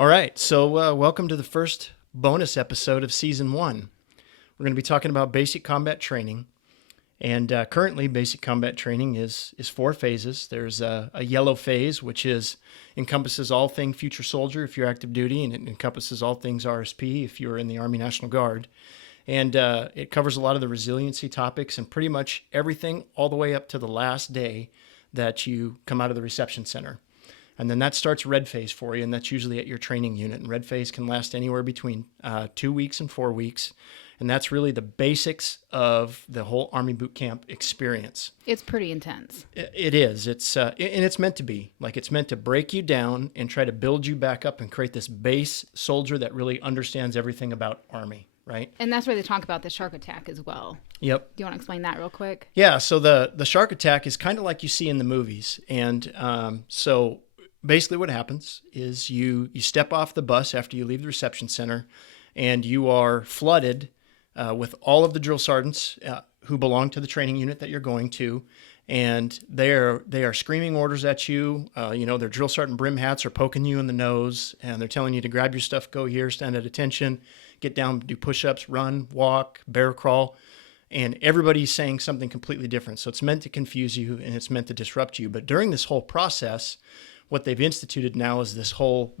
All right, so welcome to the first bonus episode of Season 1. We're going to be talking about basic combat training. And currently, basic combat training is 4 phases. There's a yellow phase, which encompasses all things future soldier if you're active duty, and it encompasses all things RSP if you're in the Army National Guard. And it covers a lot of the resiliency topics and pretty much everything all the way up to the last day that you come out of the reception center. And then that starts red phase for you, and that's usually at your training unit. And red phase can last anywhere between 2 weeks and 4 weeks. And that's really the basics of the whole Army boot camp experience. It's pretty intense. It is. And it's meant to be. Like, it's meant to break you down and try to build you back up and create this base soldier that really understands everything about Army, right? And that's where they talk about the shark attack as well. Yep. Do you want to explain that real quick? Yeah, so the shark attack is kind of like you see in the movies. And so basically what happens is you step off the bus after you leave the reception center, and you are flooded with all of the drill sergeants who belong to the training unit that you're going to, and they are screaming orders at you. Their drill sergeant brim hats are poking you in the nose, and they're telling you to grab your stuff, go here, stand at attention, get down, do push-ups, run, walk, bear crawl, and everybody's saying something completely different. So it's meant to confuse you, and it's meant to disrupt you. But during this whole process, what they've instituted now is the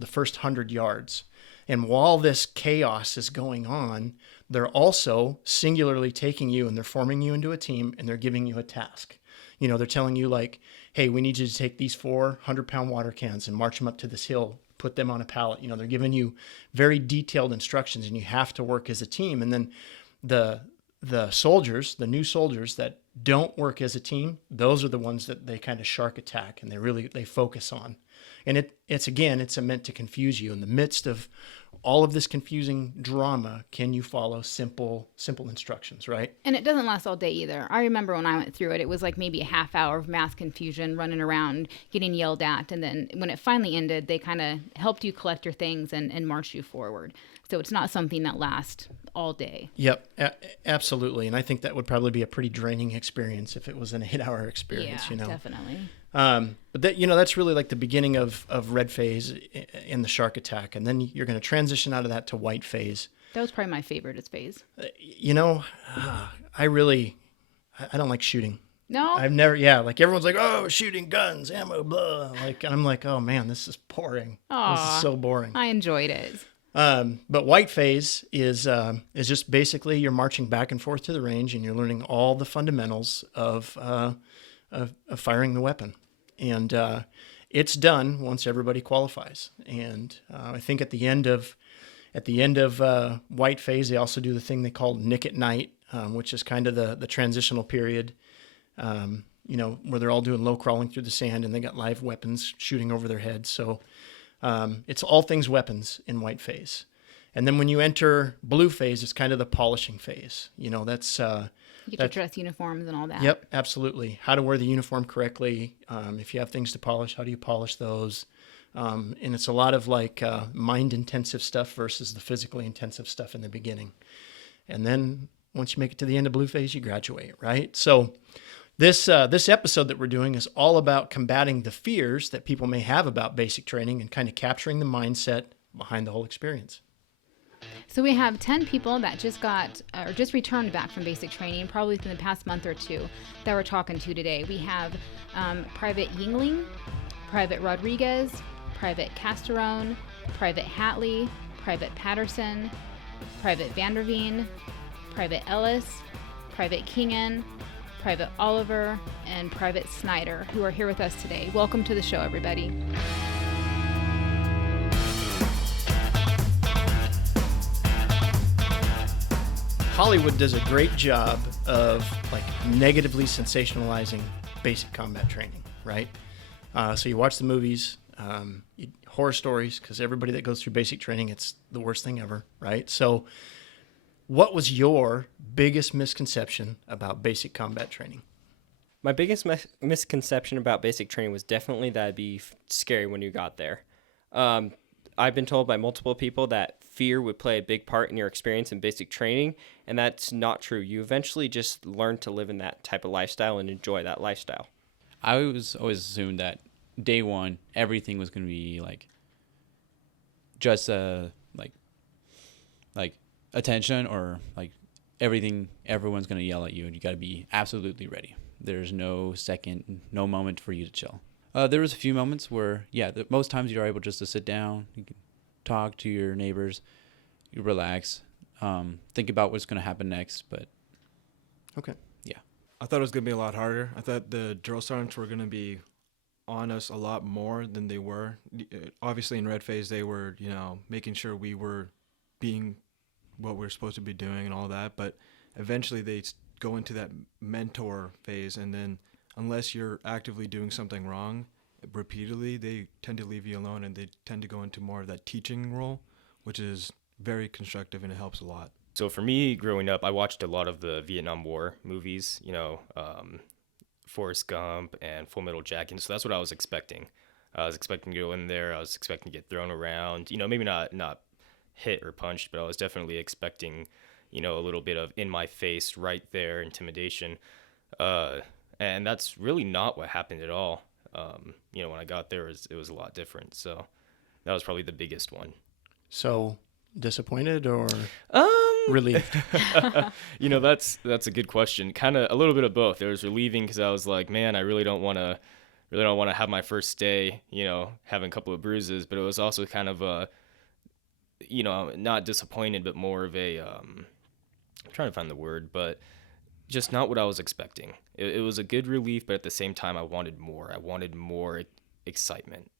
first 100 yards. And while this chaos is going on, they're also singularly taking you and they're forming you into a team, and they're giving you a task. They're telling you, like, hey, we need you to take these 4 100-pound water cans and march them up to this hill, put them on a pallet. They're giving you very detailed instructions, and you have to work as a team. And then the soldiers, the new soldiers that don't work as a team, those are the ones that they kind of shark attack, and they focus on. And it's meant to confuse you. In the midst of all of this confusing drama, can you follow simple instructions, right? And it doesn't last all day either. I remember when I went through it, it was like maybe a half hour of mass confusion, running around, getting yelled at. And then when it finally ended, they kind of helped you collect your things and march you forward. So it's not something that lasts all day. Yep, absolutely. And I think that would probably be a pretty draining experience if it was an 8-hour experience. Yeah, definitely. But that's really like the beginning of red phase in the shark attack. And then you're going to transition out of that to white phase. That was probably my favorite phase. I don't like shooting. No? I've never, like everyone's like, oh, shooting guns, ammo, blah. Like, I'm like, oh man, this is boring. Aww, this is so boring. I enjoyed it. But white phase is just basically you're marching back and forth to the range, and you're learning all the fundamentals of firing the weapon. And it's done once everybody qualifies. And I think at the end of white phase, they also do the thing they call Nick at Night, which is kind of the transitional period, where they're all doing low crawling through the sand, and they got live weapons shooting over their heads. So it's all things weapons in white phase. And then when you enter blue phase, it's kind of the polishing phase. That's you get to dress uniforms and all that. Yep, absolutely. How to wear the uniform correctly. If you have things to polish, how do you polish those? And it's a lot of like mind-intensive stuff versus the physically intensive stuff in the beginning. And then once you make it to the end of blue phase, you graduate, right? So this episode that we're doing is all about combating the fears that people may have about basic training and kind of capturing the mindset behind the whole experience. So we have 10 people that just returned back from basic training, probably within the past month or two, that we're talking to today. We have Private Yingling, Private Rodriguez, Private Casterone, Private Hatley, Private Patterson, Private Vanderveen, Private Ellis, Private Kingen, Private Oliver, and Private Snyder, who are here with us today. Welcome to the show, everybody. Hollywood does a great job of like negatively sensationalizing basic combat training, right? So you watch the movies, horror stories, because everybody that goes through basic training, it's the worst thing ever, right? So what was your biggest misconception about basic combat training? My biggest misconception about basic training was definitely that it'd be scary when you got there. I've been told by multiple people that fear would play a big part in your experience in basic training, and that's not true. You eventually just learn to live in that type of lifestyle and enjoy that lifestyle. I was always assumed that day one, everything was going to be like just like attention or like everyone's going to yell at you, and you got to be absolutely ready. There's no moment for you to chill. There was a few moments where, most times you're able just to sit down, you can talk to your neighbors, you relax, think about what's going to happen next. But Okay. yeah, I thought it was going to be a lot harder. I thought the drill sergeants were going to be on us a lot more than they were. Obviously, in red phase, they were, making sure we were being what we're supposed to be doing and all that. But eventually, they go into that mentor phase, and then unless you're actively doing something wrong repeatedly, they tend to leave you alone, and they tend to go into more of that teaching role, which is very constructive, and it helps a lot. So for me, growing up, I watched a lot of the Vietnam War movies, Forrest Gump and Full Metal Jacket. So that's what I was expecting. I was expecting to go in there. I was expecting to get thrown around, maybe not hit or punched, but I was definitely expecting, a little bit of in my face right there intimidation. And that's really not what happened at all. When I got there, it was a lot different. So that was probably the biggest one. So disappointed or relieved? That's a good question. Kind of a little bit of both. It was relieving because I was like, man, I really don't want to have my first day, having a couple of bruises. But it was also kind of not disappointed, but more of a, I'm trying to find the word, but just not what I was expecting. It was a good relief, but at the same time, I wanted more. I wanted more excitement.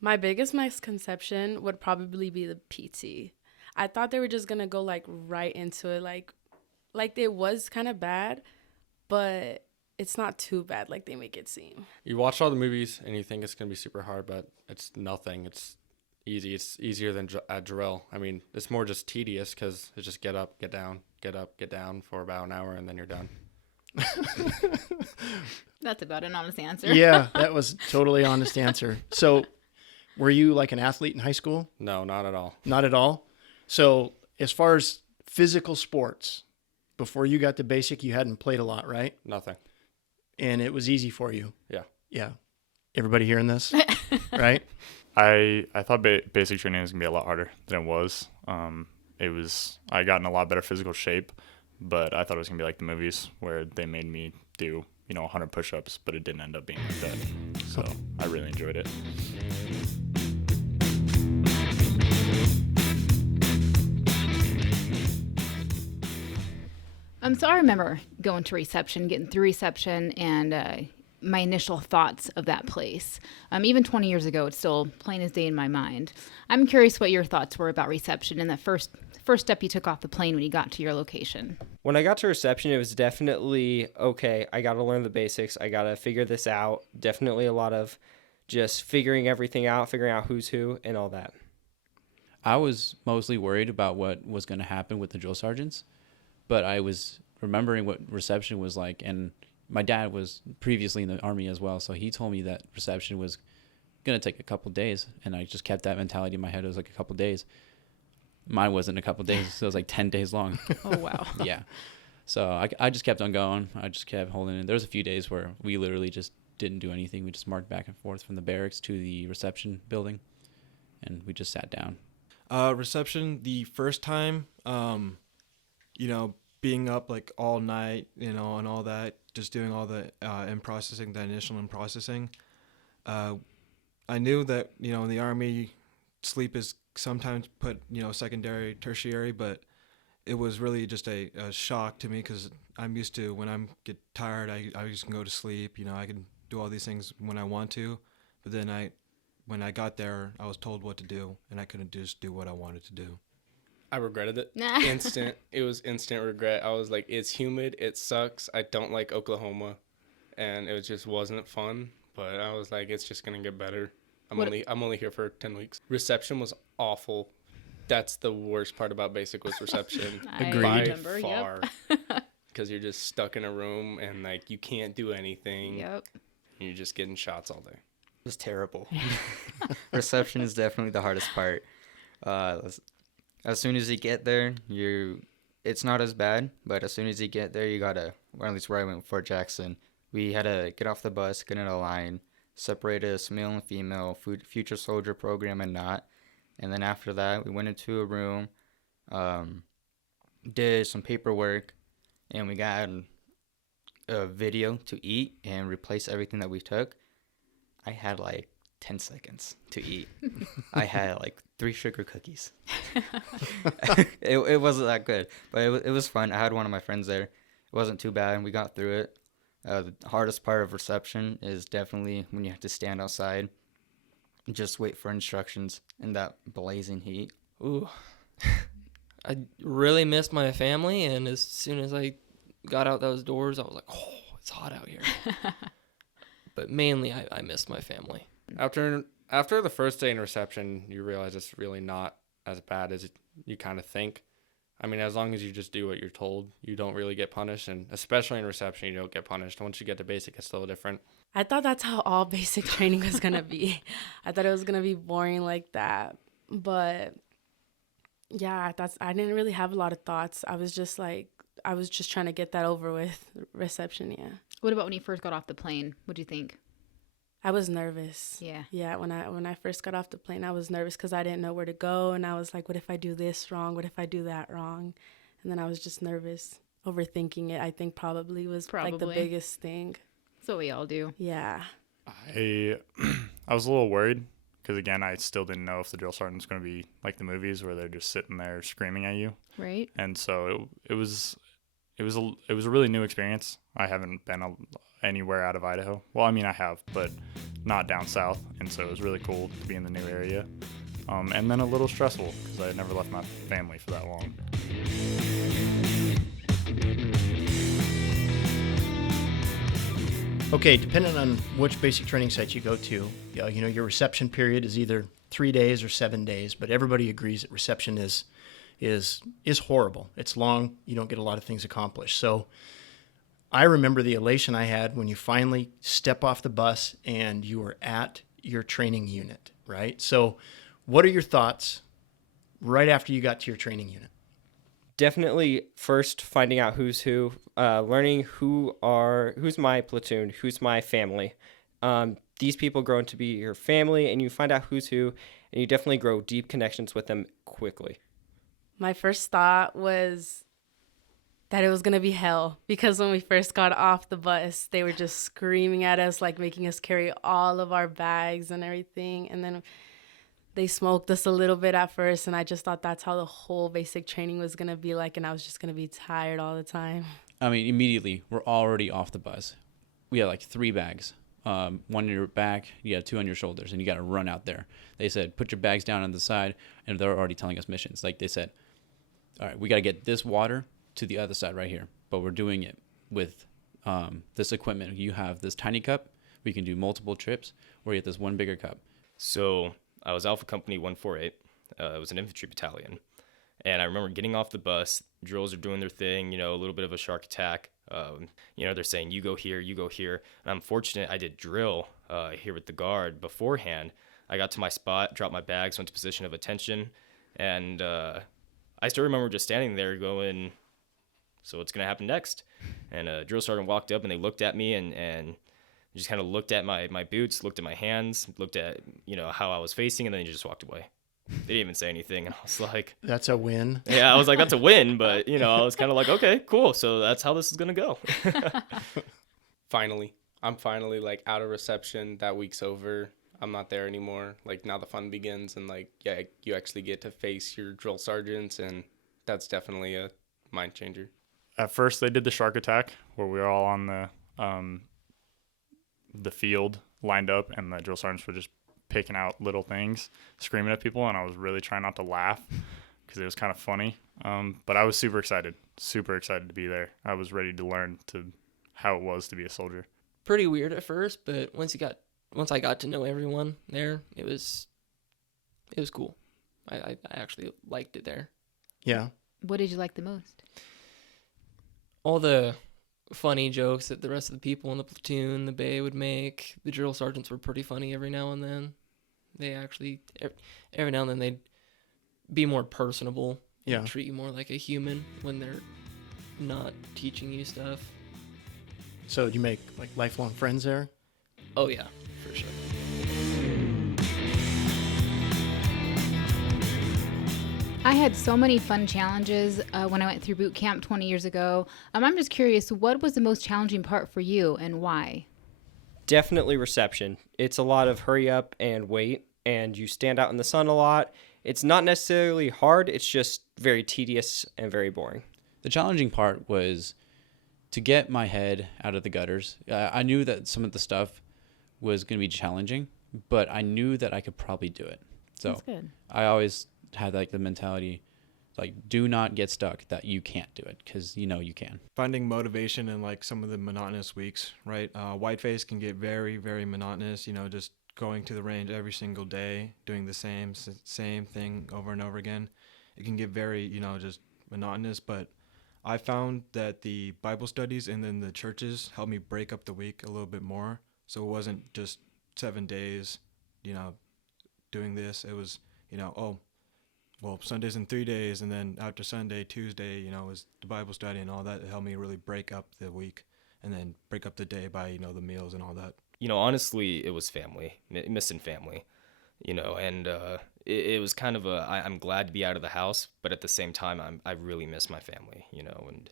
My biggest misconception would probably be the PT. I thought they were just gonna go like right into it, like it was kind of bad, but it's not too bad like they make it seem. You watch all the movies and you think it's gonna be super hard, but it's nothing. It's easy. It's easier than a drill. I mean, it's more just tedious because it's just get up, get down, get up, get down for about an hour, and then you're done. That's about an honest answer. Yeah, that was totally honest answer. So, were you like an athlete in high school? No, not at all. Not at all. So, as far as physical sports, before you got to basic, you hadn't played a lot, right? Nothing. And it was easy for you. Yeah. Yeah. Everybody hearing this, right? I thought basic training was gonna be a lot harder than it was. I got in a lot better physical shape, but I thought it was gonna be like the movies where they made me do 100 push-ups, but it didn't end up being like that. So I really enjoyed it. So I remember going to reception, getting through reception, and my initial thoughts of that place. Even 20 years ago, it's still plain as day in my mind. I'm curious what your thoughts were about reception and the first step you took off the plane when you got to your location. When I got to reception, it was definitely, okay, I got to learn the basics. I got to figure this out. Definitely a lot of just figuring everything out, figuring out who's who and all that. I was mostly worried about what was going to happen with the drill sergeants, but I was remembering what reception was like, and my dad was previously in the Army as well, so he told me that reception was going to take a couple days, and I just kept that mentality in my head. It was like a couple days. Mine wasn't a couple days, so it was like 10 days long. Oh, wow. Yeah. So I just kept on going. I just kept holding it. There was a few days where we literally just didn't do anything. We just marched back and forth from the barracks to the reception building, and we just sat down. Reception, the first time, being up like all night, and all that, just doing all the the initial in processing. I knew that, in the Army, sleep is sometimes put, secondary, tertiary, but it was really just a shock to me because I'm used to when I get tired, I just can go to sleep. I can do all these things when I want to, but then when I got there, I was told what to do, and I couldn't just do what I wanted to do. I regretted it. It was instant regret. I was like, it's humid. It sucks. I don't like Oklahoma. And it just wasn't fun. But I was like, it's just going to get better. I'm only here for 10 weeks. Reception was awful. That's the worst part about basic was reception. Agreed. By remember, far. Because you're just stuck in a room and like you can't do anything. Yep. And you're just getting shots all day. It was terrible. Reception is definitely the hardest part. As soon as you get there, it's not as bad, but as soon as you get there, you gotta, or at least where I went, Fort Jackson, we had to get off the bus, get in a line, separate us, male and female, future soldier program and not, And then after that, we went into a room, did some paperwork, and we got a video to eat and replace everything that we took. I had like 10 seconds to eat. I had like 3 sugar cookies. It wasn't that good, but it was fun. I had one of my friends there. It wasn't too bad, and we got through it. The hardest part of reception is definitely when you have to stand outside, just wait for instructions in that blazing heat. Ooh. I really missed my family, and as soon as I got out those doors, I was like, oh, it's hot out here. But mainly, I missed my family. After the first day in reception, you realize it's really not as bad as you kind of think. I mean, as long as you just do what you're told, you don't really get punished. And especially in reception, you don't get punished. Once you get to basic, it's a little different. I thought that's how all basic training was going to be. I thought it was going to be boring like that. But yeah, I didn't really have a lot of thoughts. I was just trying to get that over with. Reception, yeah. What about when you first got off the plane? What do you think? I was nervous. Yeah. Yeah, when I first got off the plane, I was nervous because I didn't know where to go. And I was like, what if I do this wrong? What if I do that wrong? And then I was just nervous. Overthinking it, I think probably was like the biggest thing. That's what we all do. Yeah. I was a little worried because, again, I still didn't know if the drill sergeant's going to be like the movies where they're just sitting there screaming at you. Right. And so it was a really new experience. I haven't been anywhere out of Idaho. Well, I mean, I have, but not down south. And so it was really cool to be in the new area. And then a little stressful because I had never left my family for that long. Okay, depending on which basic training site you go to, your reception period is either 3 days or 7 days, but everybody agrees that reception is horrible. It's long. You don't get a lot of things accomplished. So I remember the elation I had when you finally step off the bus and you are at your training unit, right? So what are your thoughts right after you got to your training unit? Definitely first finding out who's who, learning who's my platoon, who's my family. These people grow to be your family, and you find out who's who, and you definitely grow deep connections with them quickly. My first thought was that it was going to be hell, because when we first got off the bus, they were just screaming at us, like making us carry all of our bags and everything. And then they smoked us a little bit at first, and I just thought that's how the whole basic training was going to be like, and I was just going to be tired all the time. I mean, immediately, we're already off the bus. We had like 3 bags. One on your back, you got 2 on your shoulders, and you got to run out there. They said, put your bags down on the side, and they're already telling us missions. Like they said, all right, we got to get this water to the other side right here, but we're doing it with this equipment. You have this tiny cup. We can do multiple trips, or you get this one bigger cup. So I was Alpha Company 148. It was an infantry battalion. And I remember getting off the bus, drills are doing their thing, a little bit of a shark attack. They're saying, you go here, you go here. And I'm fortunate I did drill here with the guard beforehand. I got to my spot, dropped my bags, went to position of attention. And I still remember just standing there going, so what's going to happen next? And a drill sergeant walked up and they looked at me and just kind of looked at my boots, looked at my hands, looked at, how I was facing, and then he just walked away. They didn't even say anything. And I was like, that's a win. Yeah, I was like, that's a win. But, I was kind of like, okay, cool. So that's how this is going to go. Finally. I'm finally like out of reception. That week's over. I'm not there anymore. Like now the fun begins, and like, yeah, you actually get to face your drill sergeants, and that's definitely a mind changer. At first, they did the shark attack where we were all on the field lined up, and the drill sergeants were just picking out little things, screaming at people, and I was really trying not to laugh because it was kind of funny. But I was super excited to be there. I was ready to learn how it was to be a soldier. Pretty weird at first, but once I got to know everyone there, it was cool. I actually liked it there. Yeah. What did you like the most? All the funny jokes that the rest of the people in the platoon, the bay would make. The drill sergeants were pretty funny every now and then. They actually, every now and then, they'd be more personable. Yeah. Treat you more like a human when they're not teaching you stuff. So did you make like lifelong friends there? Oh yeah, for sure. I had so many fun challenges when I went through boot camp 20 years ago. I'm just curious, what was the most challenging part for you and why? Definitely reception. It's a lot of hurry up and wait, and you stand out in the sun a lot. It's not necessarily hard, it's just very tedious and very boring. The challenging part was to get my head out of the gutters. I knew that some of the stuff was going to be challenging, but I knew that I could probably do it. So That's good. I always had like the mentality, like, do not get stuck that you can't do it, because you know you can. Finding motivation in like some of the monotonous weeks, right? Whiteface can get very, very monotonous. Just going to the range every single day, doing the same thing over and over again. It can get very, just monotonous. But I found that the Bible studies and then the churches helped me break up the week a little bit more. So it wasn't just 7 days, doing this. It was, Sunday's in 3 days, and then after Sunday, Tuesday, was the Bible study and all that. It helped me really break up the week and then break up the day by, the meals and all that. Honestly, it was family, missing family, and it was kind of I'm glad to be out of the house, but at the same time, I really miss my family, and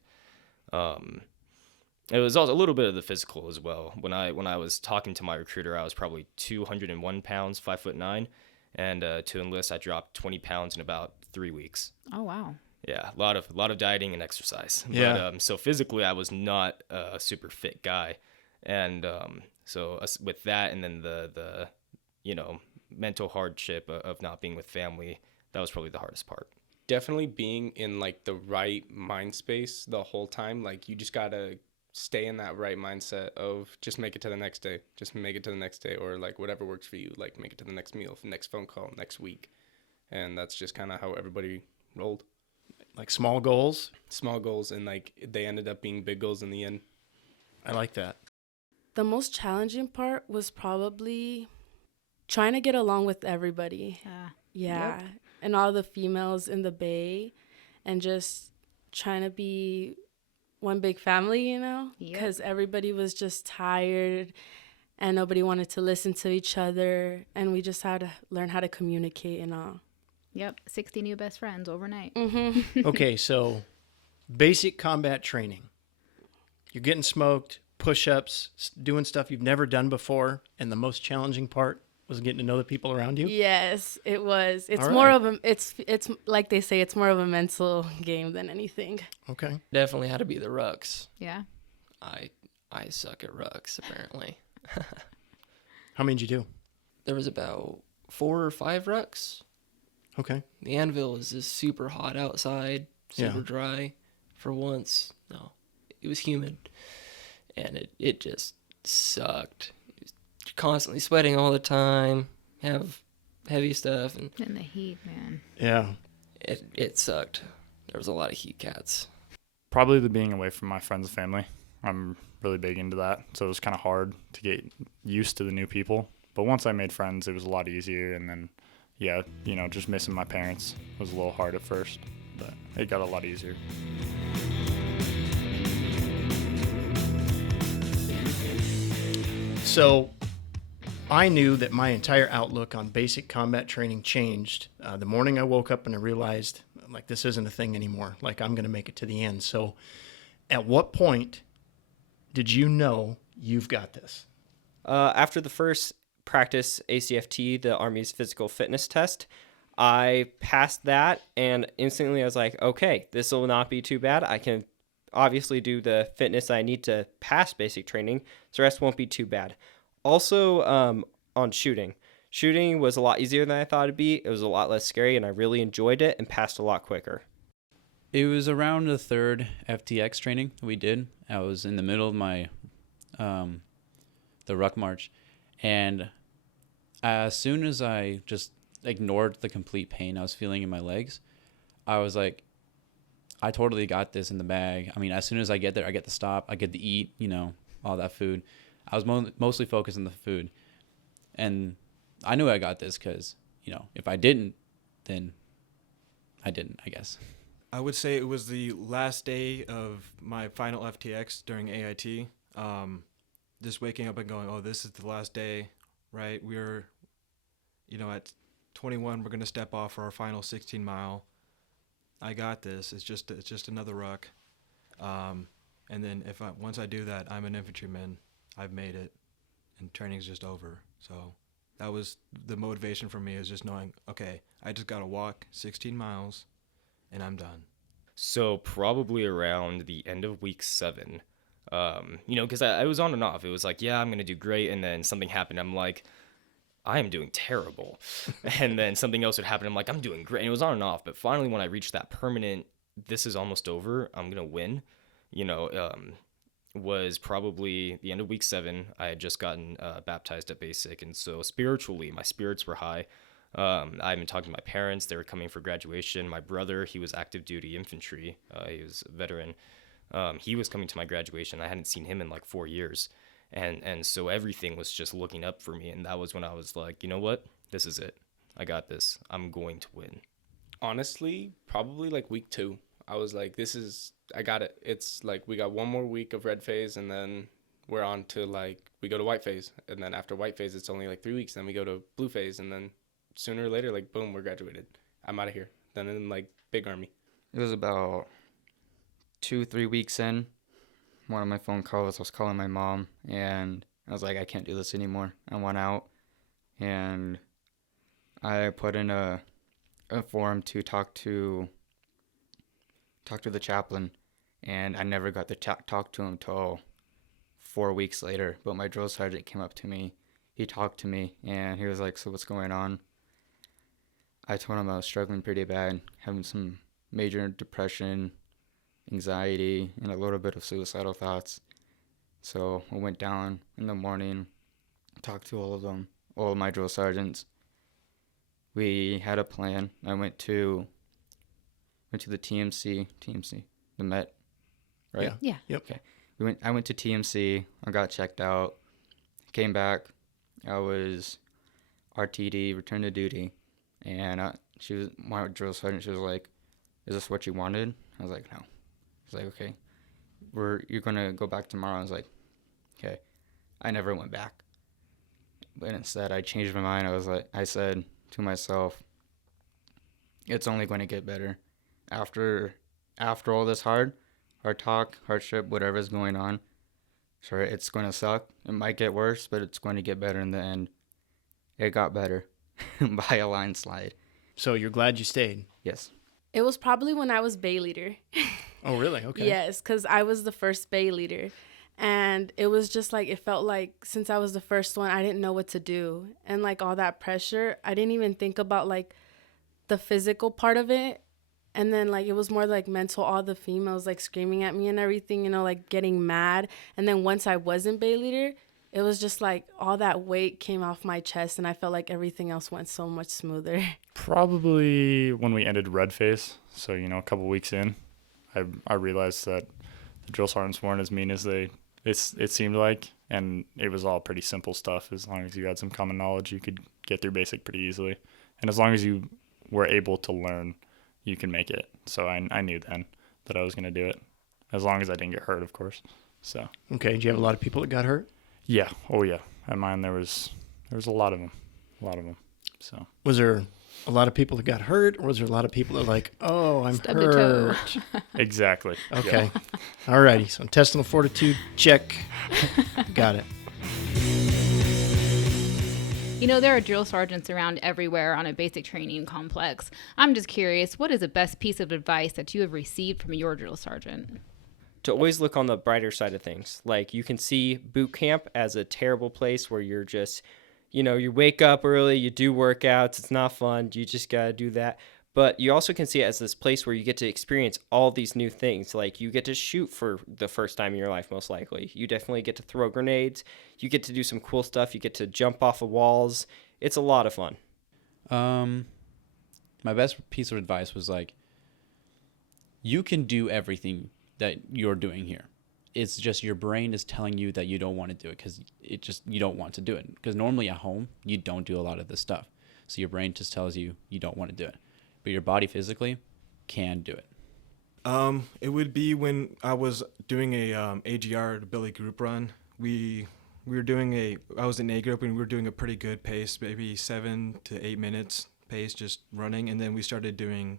it was also a little bit of the physical as well. When I was talking to my recruiter, I was probably 201 pounds, 5'9", and to enlist, I dropped 20 pounds in about 3 weeks. Oh, wow. Yeah, a lot of dieting and exercise. Yeah. But, so physically, I was not a super fit guy, and so with that, and then the mental hardship of not being with family, that was probably the hardest part. Definitely being in like the right mind space the whole time. Like you just gotta stay in that right mindset of just make it to the next day, or like whatever works for you, like make it to the next meal, next phone call, next week. And that's just kind of how everybody rolled. Like small goals. Small goals, and like they ended up being big goals in the end. I like that. The most challenging part was probably trying to get along with everybody. Yeah. Yep. And all the females in the Bay, and just trying to be one big family, Yep. because everybody was just tired and nobody wanted to listen to each other. And we just had to learn how to communicate and all. Yep. 60 new best friends overnight. Mm-hmm. Okay, so basic combat training. You're getting smoked, push-ups, doing stuff you've never done before, and the most challenging part was getting to know the people around you. Yes, it was. It's All more right. of a, it's like they say, it's more of a mental game than anything. Okay. Definitely had to be the rucks. Yeah. I suck at rucks, apparently. How many did you do? There was about 4 or 5 rucks. Okay. The anvil is just super hot outside, super Yeah. dry. For once, no, it was humid, and it just sucked. You're constantly sweating all the time, have heavy stuff, and And the heat, man. Yeah. it sucked. There was a lot of heat cats. Probably the being away from my friends and family. I'm really big into that, so it was kind of hard to get used to the new people. But once I made friends, it was a lot easier, and then, yeah, just missing my parents was a little hard at first, but it got a lot easier. So I knew that my entire outlook on basic combat training changed the morning I woke up and I realized, like, this isn't a thing anymore. Like, I'm going to make it to the end. So at what point did you know you've got this? After the first practice ACFT, the Army's physical fitness test, I passed that, and instantly I was like, okay, this will not be too bad. I can obviously do the fitness I need to pass basic training, so the rest won't be too bad. Also, on shooting. Shooting was a lot easier than I thought it'd be. It was a lot less scary, and I really enjoyed it and passed a lot quicker. It was around the third FTX training we did. I was in the middle of my the ruck march, and as soon as I just ignored the complete pain I was feeling in my legs, I was like, I totally got this in the bag. I mean, as soon as I get there, I get to stop, I get to eat, all that food. I was mostly focused on the food, and I knew I got this because, if I didn't, then I didn't, I guess. I would say it was the last day of my final FTX during AIT. Just waking up and going, oh, this is the last day, right? We're, at 21, we're going to step off for our final 16 mile. I got this. It's just another ruck. And then once I do that, I'm an infantryman. I've made it, and training's just over. So that was the motivation for me, is just knowing, okay, I just got to walk 16 miles, and I'm done. So probably around the end of week 7, because I was on and off. It was like, yeah, I'm gonna do great, and then something happened. I'm like, I am doing terrible, and then something else would happen. I'm like, I'm doing great. And it was on and off. But finally, when I reached that permanent, this is almost over, I'm gonna win, was probably the end of week 7. I had just gotten baptized at basic, and so spiritually, my spirits were high. I've been talking to my parents. They were coming for graduation. My brother, he was active duty infantry. He was a veteran. He was coming to my graduation. I hadn't seen him in like 4 years. And so everything was just looking up for me. And that was when I was like, you know what? This is it. I got this. I'm going to win. Honestly, probably like week 2. I was like, I got it. It's like we got one more week of red phase, and then we're on to we go to white phase. And then after white phase, it's only like 3 weeks. Then we go to blue phase, and then sooner or later, boom, we're graduated. I'm out of here. Then in big army. It was about 2-3 weeks in. One of my phone calls, I was calling my mom, and I was like, I can't do this anymore. I want out, and I put in a form to talk to the chaplain, and I never got to talk to him until 4 weeks later. But my drill sergeant came up to me. He talked to me, and he was like, so what's going on? I told him I was struggling pretty bad, having some major depression, anxiety, and a little bit of suicidal thoughts. So I went down in the morning, talked to all of my drill sergeants. We had a plan. I went to the TMC, the Met, right? Yeah. Yep. Okay. I went to TMC. I got checked out. Came back. I was RTD, return to duty, and my drill sergeant. She was like, "Is this what you wanted?" I was like, "No." She's like, "Okay, you're gonna go back tomorrow." I was like, "Okay." I never went back, but instead I changed my mind. I said to myself, "It's only going to get better after all this hardship, whatever's going on. Sure, it's going to suck. It might get worse, but it's going to get better in the end." It got better by a landslide. So you're glad you stayed? Yes. It was probably when I was Bay leader. Oh, really? Okay. Yes, because I was the first Bay leader. And it was just it felt like since I was the first one, I didn't know what to do. And all that pressure, I didn't even think about the physical part of it. And then it was more mental, all the females screaming at me and everything, getting mad. And then once I wasn't Bay leader, it was just all that weight came off my chest, and I felt like everything else went so much smoother. Probably when we ended red phase, so a couple weeks in, I realized that the drill sergeants weren't as mean as it seemed like, and it was all pretty simple stuff. As long as you had some common knowledge, you could get through basic pretty easily, and as long as you were able to learn, you can make it. So I knew then that I was going to do it, as long as I didn't get hurt, of course. So Okay. Did you have a lot of people that got hurt? yeah, oh yeah. At mine there was a lot of them. So Was there a lot of people that got hurt, or was there a lot of people that were like, oh, I'm Stub your toe. hurt? exactly. Okay. All righty. So intestinal fortitude, check. Got it. There are drill sergeants around everywhere on a basic training complex. I'm just curious, what is the best piece of advice that you have received from your drill sergeant? To always look on the brighter side of things. You can see boot camp as a terrible place where you're just, you wake up early, you do workouts, it's not fun, you just got to do that. But you also can see it as this place where you get to experience all these new things. You get to shoot for the first time in your life, most likely. You definitely get to throw grenades. You get to do some cool stuff. You get to jump off of walls. It's a lot of fun. My best piece of advice was you can do everything that you're doing here. It's just your brain is telling you that you don't want to do it because you don't want to do it. Because normally at home, you don't do a lot of this stuff. So your brain just tells you don't want to do it. But your body physically can do it. It would be when I was doing a AGR ability group run. I was in A group, and we were doing a pretty good pace, maybe 7 to 8 minutes pace, just running. And then we started doing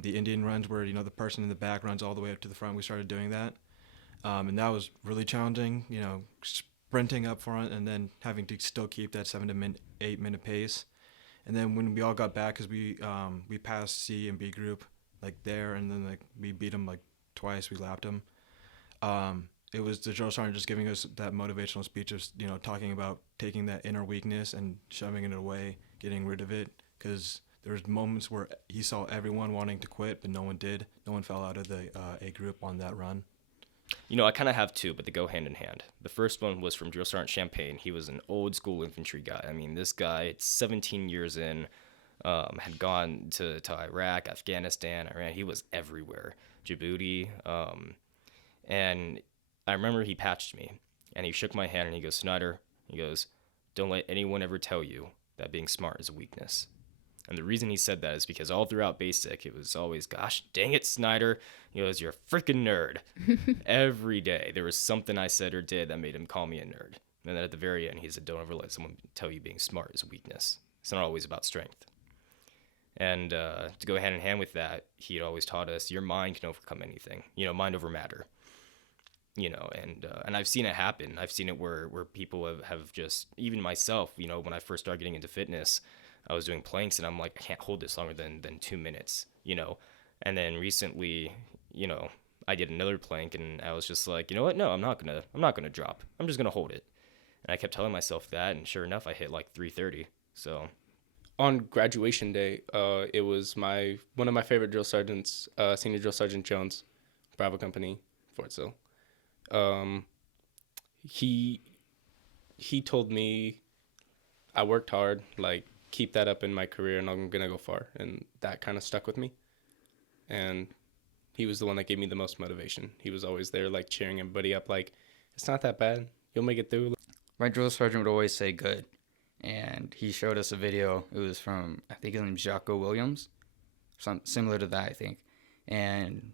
the Indian runs where, the person in the back runs all the way up to the front. We started doing that. And that was really challenging, sprinting up front and then having to still keep that 8 minute pace. And then when we all got back, because we passed C and B group like there, and then like we beat them like twice. We lapped them. It was the drill sergeant just giving us that motivational speech of talking about taking that inner weakness and shoving it away, getting rid of it. Because there was moments where he saw everyone wanting to quit, but no one did. No one fell out of the A group on that run. I kind of have two, but they go hand in hand. The first one was from Drill Sergeant Champagne. He was an old school infantry guy. I mean, this guy, 17 years in, had gone to Iraq, Afghanistan, Iran. He was everywhere. Djibouti. And I remember he patched me, and he shook my hand, and he goes, Snyder, he goes, don't let anyone ever tell you that being smart is a weakness. And the reason he said that is because all throughout basic, it was always, gosh, dang it, Snyder. He goes, you're a freaking nerd. Every day, there was something I said or did that made him call me a nerd. And then at the very end, he said, don't ever let someone tell you being smart is a weakness. It's not always about strength. And to go hand in hand with that, he had always taught us, your mind can overcome anything. Mind over matter. And I've seen it happen. I've seen it where people have just, even myself, when I first started getting into fitness, I was doing planks and I'm like, I can't hold this longer than 2 minutes, and then recently, I did another plank and I was just like, you know what? No, I'm not gonna drop. I'm just gonna hold it. And I kept telling myself that, and sure enough, I hit like 330. So On graduation day, it was one of my favorite drill sergeants, Senior Drill Sergeant Jones, Bravo Company, Fort Sill. He told me I worked hard, like, keep that up in my career and I'm gonna go far, and that kind of stuck with me. And he was the one that gave me the most motivation. He was always there, like, cheering everybody up, like, it's not that bad, you'll make it through. My drill sergeant would always say good, and he showed us a video. It was from, I think his name's Jocko Williams, something similar to that, I think. And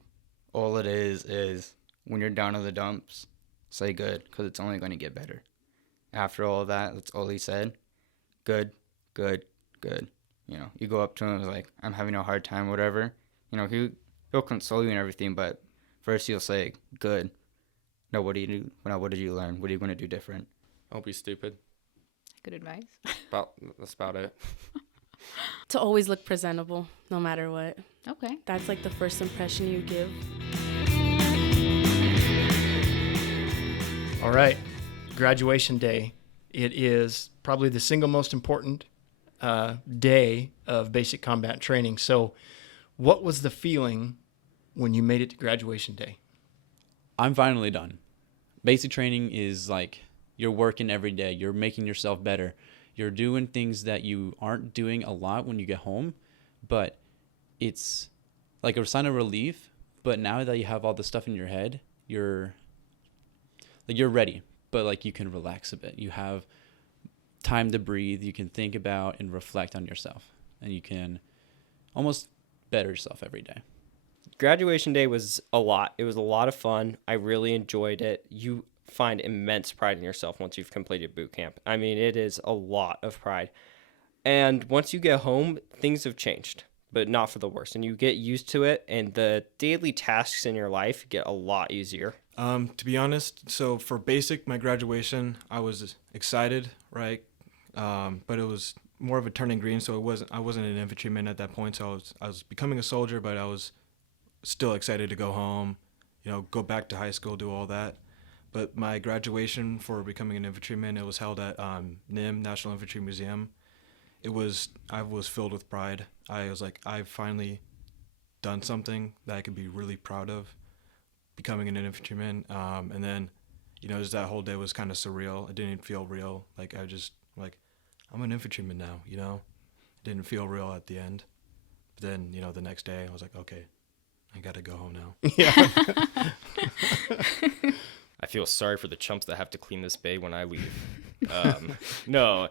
all it is when you're down in the dumps, say good, because it's only going to get better. After all that, that's all he said. Good, good, good. You go up to him, like, I'm having a hard time, whatever. He'll console you and everything, but first he'll say, good. No, what do you do? Now, what did you learn? What are you going to do different? Don't be stupid. Good advice. That's about it. To always look presentable, no matter what. Okay. That's like the first impression you give. All right, graduation day. It is probably the single most important day of basic combat training. So what was the feeling when you made it to graduation day? I'm finally done. Basic training is like you're working every day. You're making yourself better. You're doing things that you aren't doing a lot when you get home, but it's like a sign of relief. But now that you have all the stuff in your head, you're ready, but like you can relax a bit. You have time to breathe. You can think about and reflect on yourself, and you can almost better yourself every day. Graduation day was a lot. It was a lot of fun. I really enjoyed it. You find immense pride in yourself once you've completed boot camp. I mean, it is a lot of pride. And once you get home, things have changed, but not for the worse. And you get used to it, and the daily tasks in your life get a lot easier. To be honest, so for basic, my graduation, I was excited, right? But it was more of a turning green, so I wasn't an infantryman at that point. So I was becoming a soldier, but I was still excited to go home, go back to high school, do all that. But my graduation for becoming an infantryman, it was held at NIM, National Infantry Museum. I was filled with pride. I was like, I've finally done something that I could be really proud of, becoming an infantryman. And then, just that whole day was kind of surreal. It didn't feel real. Like, I just, like, I'm an infantryman now, It didn't feel real at the end. But then, the next day I was like, okay, I got to go home now. Yeah. I feel sorry for the chumps that have to clean this bay when I leave. No,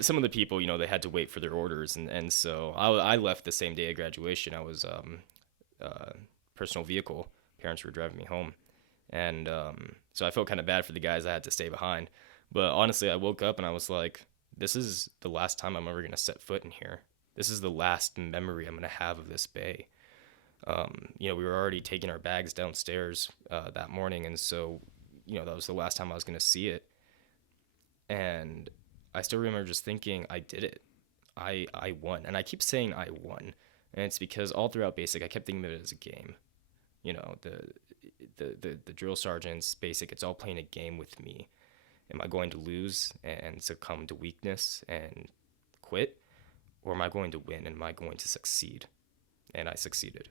some of the people, they had to wait for their orders. And so I left the same day of graduation. I was personal vehicle. Parents were driving me home. And so I felt kind of bad for the guys I had to stay behind. But honestly, I woke up and I was like, this is the last time I'm ever going to set foot in here. This is the last memory I'm going to have of this bay. We were already taking our bags downstairs that morning, and so, that was the last time I was going to see it. And I still remember just thinking, I did it. I won. And I keep saying I won. And it's because all throughout basic, I kept thinking of it as a game. The drill sergeants, basic, it's all playing a game with me. Am I going to lose and succumb to weakness and quit? Or am I going to win? And am I going to succeed? And I succeeded.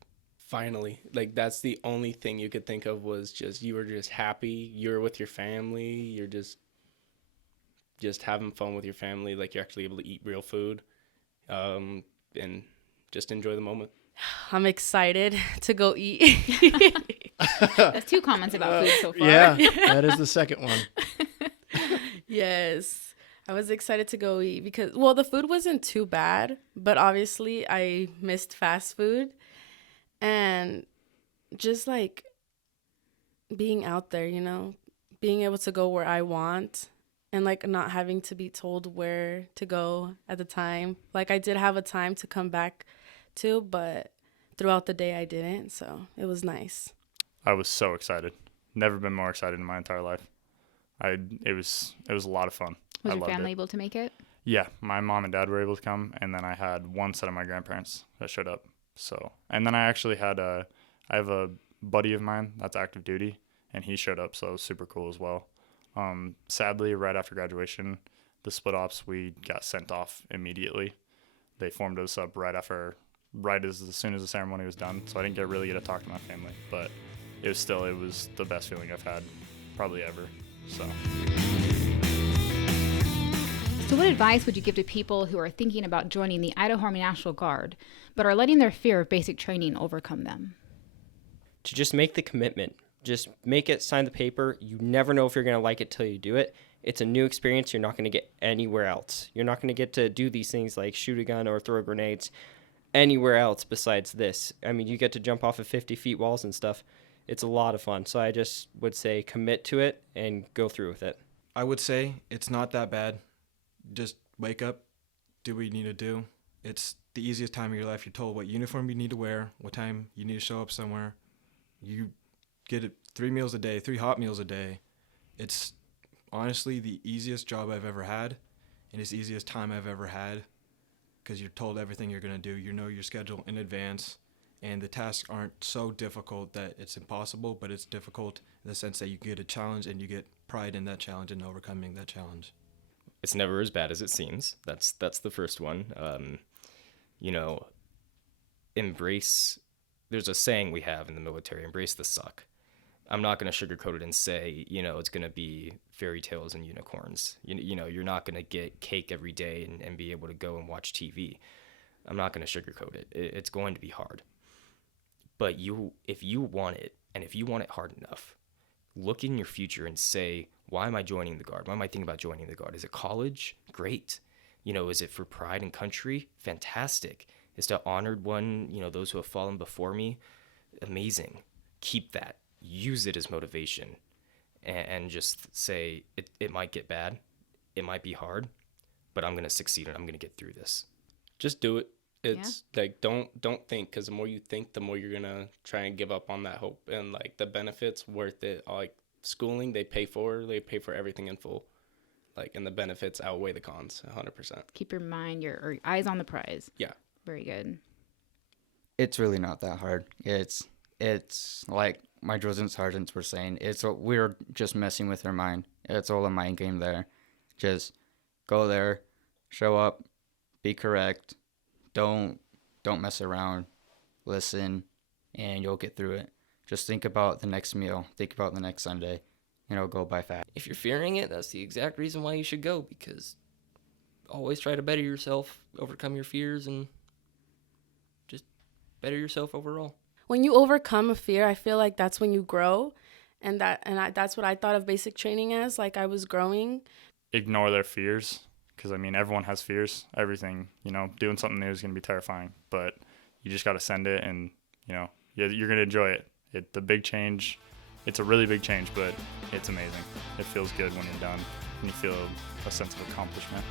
Finally, like, that's the only thing you could think of, was just, you were just happy. You're with your family. You're just having fun with your family. Like, you're actually able to eat real food, and just enjoy the moment. I'm excited to go eat. That's 2 comments about food so far. Yeah, that is the second one. Yes. I was excited to go eat because, well, the food wasn't too bad, but obviously I missed fast food. And just like being out there, being able to go where I want and like not having to be told where to go at the time. Like, I did have a time to come back to, but throughout the day I didn't. So it was nice. I was so excited. Never been more excited in my entire life. It was a lot of fun. Was your family able to make it? Yeah, my mom and dad were able to come, and then I had one set of my grandparents that showed up. So, and then I actually had I have a buddy of mine that's active duty, and he showed up, so it was super cool as well. Sadly, right after graduation, the split ops, we got sent off immediately. They formed us up as soon as the ceremony was done, so I didn't really get to talk to my family, but it was the best feeling I've had probably ever. So what advice would you give to people who are thinking about joining the Idaho Army National Guard, but are letting their fear of basic training overcome them? To just make the commitment. Just make it, sign the paper. You never know if you're going to like it till you do it. It's a new experience you're not going to get anywhere else. You're not going to get to do these things like shoot a gun or throw grenades anywhere else besides this. I mean, you get to jump off of 50 feet walls and stuff. It's a lot of fun. So I just would say commit to it and go through with it. I would say it's not that bad. Just wake up, do what you need to do. It's the easiest time of your life. You're told what uniform you need to wear, what time you need to show up somewhere. You get it 3 meals a day, 3 hot meals a day. It's honestly the easiest job I've ever had, and it's the easiest time I've ever had, because you're told everything you're going to do. You know your schedule in advance, and the tasks aren't so difficult that it's impossible, but it's difficult in the sense that you get a challenge and you get pride in that challenge and overcoming that challenge. It's never as bad as it seems. That's the first one. Embrace. There's a saying we have in the military: embrace the suck. I'm not going to sugarcoat it and say, it's going to be fairy tales and unicorns. You're not going to get cake every day and be able to go and watch TV. I'm not going to sugarcoat it. It's going to be hard. But if you want it, and if you want it hard enough, look in your future and say, why am I joining the Guard? Why am I thinking about joining the Guard? Is it college? Great. Is it for pride and country? Fantastic. Is to honor those who have fallen before me? Amazing. Keep that. Use it as motivation. And just say, it might get bad. It might be hard. But I'm going to succeed and I'm going to get through this. Just do it. It's like, don't think, because the more you think, the more you're going to try and give up on that hope. And like the benefits worth it. Like schooling, they pay for everything in full. Like, and the benefits outweigh the cons 100%. Keep your mind, your eyes on the prize. Yeah. Very good. It's really not that hard. It's like my drills and sergeants were saying, we're just messing with their mind. It's all a mind game there. Just go there, show up, be correct. Don't mess around. Listen, and you'll get through it. Just think about the next meal. Think about the next Sunday. Go by fast. If you're fearing it, that's the exact reason why you should go, because always try to better yourself, overcome your fears, and just better yourself overall. When you overcome a fear, I feel like that's when you grow, and that's what I thought of basic training as. Like, I was growing. Ignore their fears, because everyone has fears. Everything, doing something new is going to be terrifying, but you just got to send it, and you're going to enjoy it. The big change, it's a really big change, but it's amazing. It feels good when you're done, and you feel a sense of accomplishment.